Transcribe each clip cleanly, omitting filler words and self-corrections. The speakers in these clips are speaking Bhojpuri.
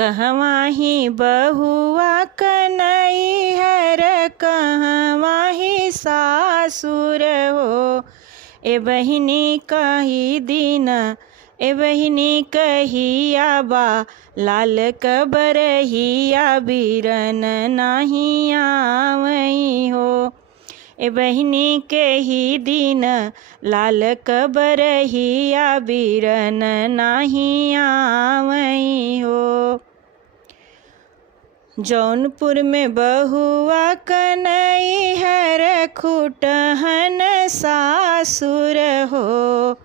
कहवाही बहुआ कनई हर कहवाही सासुर हो। ए बहिनी कही दिन ए बहिनी कहिया बा लाल कबरहिया बीरन नाही आवई हो। ए बहिनी के ही दिन लाल कबरहिया बीरन नाही आवई हो। जौनपुर में बहुआ कनई हर खुटहन सासुर हो।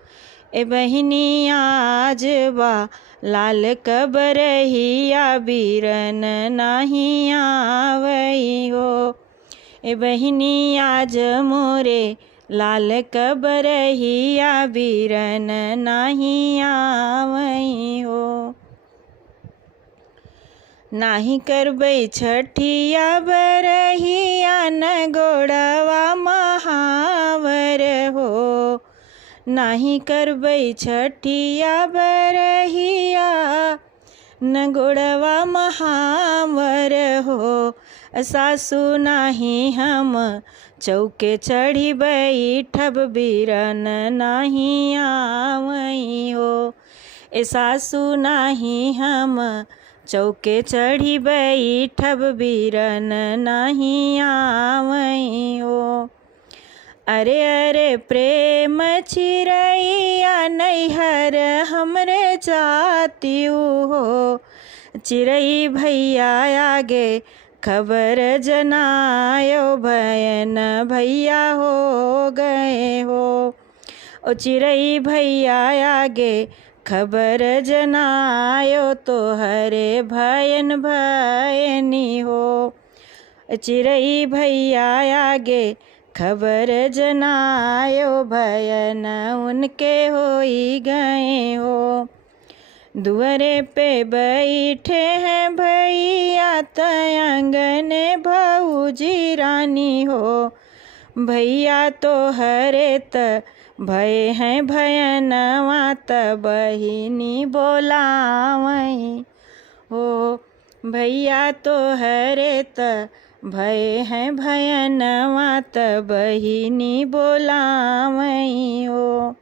ए बहिनी आज बा लाल कबरहिया बीरन नाही आवई हो। ए बहिनी आज मोरे लाल कबरहिया बीरन नाही आवई हो। नाही करबै छठिया बरहिया न गोड़वा महावर हो। नाही करबै छठिया बरहिया न गोड़वा महावर हो। सासु नाही हम चौके चढ़ी बैठब बीरन नाही आवई हो। ए सासु नाही हम चौके चढ़ी बैठब बीरन नाही आवई हो। अरे अरे प्रेम चिरैया नैहर हमरे जातियू हो। चिरई भैया आगे खबर जनायो भयन भैया हो गए हो। ओ चिरई भैया आगे खबर जनायो तो हरे भयन भयनी हो। चिरई भैया आगे खबर जनायो भयन उनके होई गए हो। दुअरे पे बैठे हैं भैया तयंगन भौजी रानी हो। भैया तो हरे त भय हैं भयनवा त बहिनी बोलावई हो। भैया तो हरे त भय हैं भयनवा त बहिनी बोलावई हो।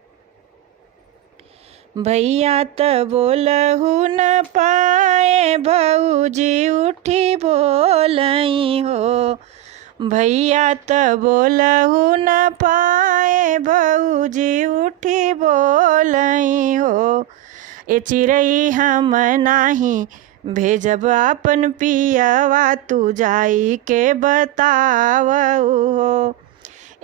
भैया त बोलहु न पाए भौजी उठी बोलई हो। भैया त बोलहु न पाए भौजी उठी बोलई हो। ए चिरई हम नाही भेजब अपन पियवा तू जाई के बतावऊ हो।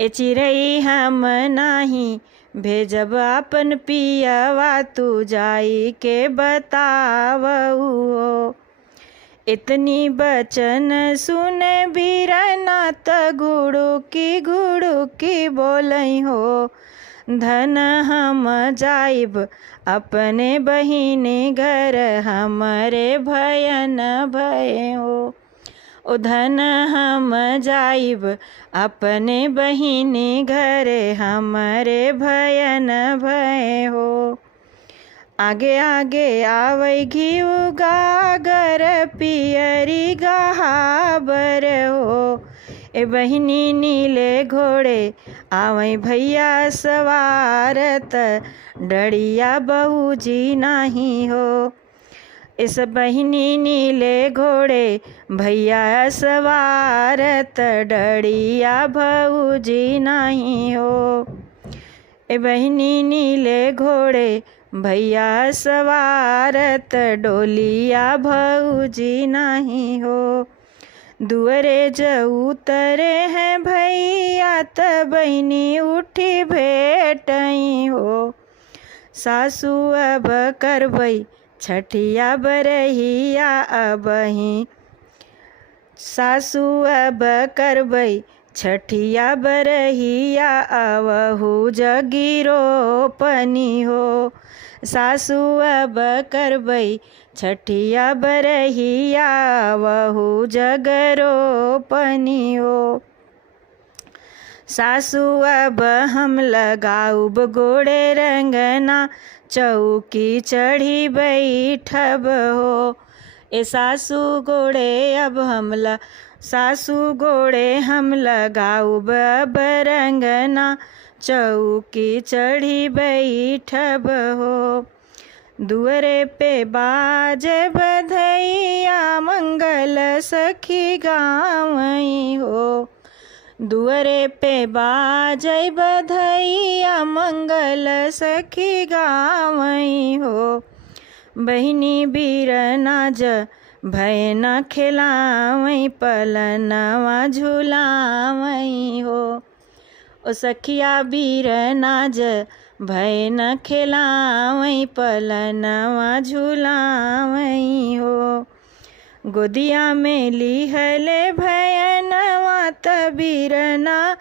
ए चिरई हम नाही भेजब अपन पियवा तू जाई के बतावऊ हो। इतनी बचन सुन बीरना त गुड़ुकी बोलई हो। धन हम जाइब अपने बहिनी घर हमरे भयन भय हो। ओ धन हम जाइब अपने बहिनी घरे हमरे भयन भय हो। आगे आगे आवै घिउ गागर पियरी गहाबर हो। ए बहिनी नीले घोड़े आवै भैया सवारत डड़िया बहुजी नाही हो। इस बहिनी नीले घोड़े भैया सवारत डड़िया भौजी नहीं हो। ए बहिनी नीले घोड़े भैया सवारत डोलिया भौजी नहीं हो। दुअरे जऊ तरे हैं भैया त बहिनी उठी भेटई हो। सासु अब करबई छठिया बरहिया अबही। सासु अब करबई छठिया बरहिया अवहु जगिरो पनी हो। सासु अब करबई छठिया बरहिया अवहु जगरो पनी हो। सासु अब हम लगाऊब गोड़े रंगना चौकी चढ़ी बैठब हो। ए सासू गोड़े अब सासू गोड़े हम लगाऊब अब रंगना, चौकी चढ़ी बैठब हो। दुअरे पे बाजे बधैया, मंगल सखी गावई हो। दुअरे पे बाजे बधैया, मंगल सखी गावई हो। बहिनी बीरना भैना खिलावई, पलनवा झुलावई हो। ओ सखिया बीरना भैन खिलावई, पलनवा झुलावई हो। गोदिया में लिहले भैनवा, तबीरना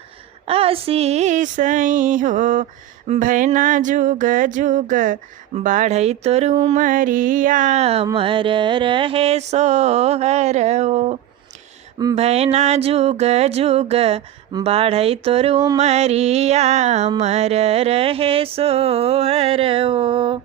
आशीषई हो। भैना जुग जुग बाढ़ई तोर उमरिया, मर रहे सोहर हो। भैना जुग जुग बाढ़ई तोर उमरिया, मर रहे सोहर हो।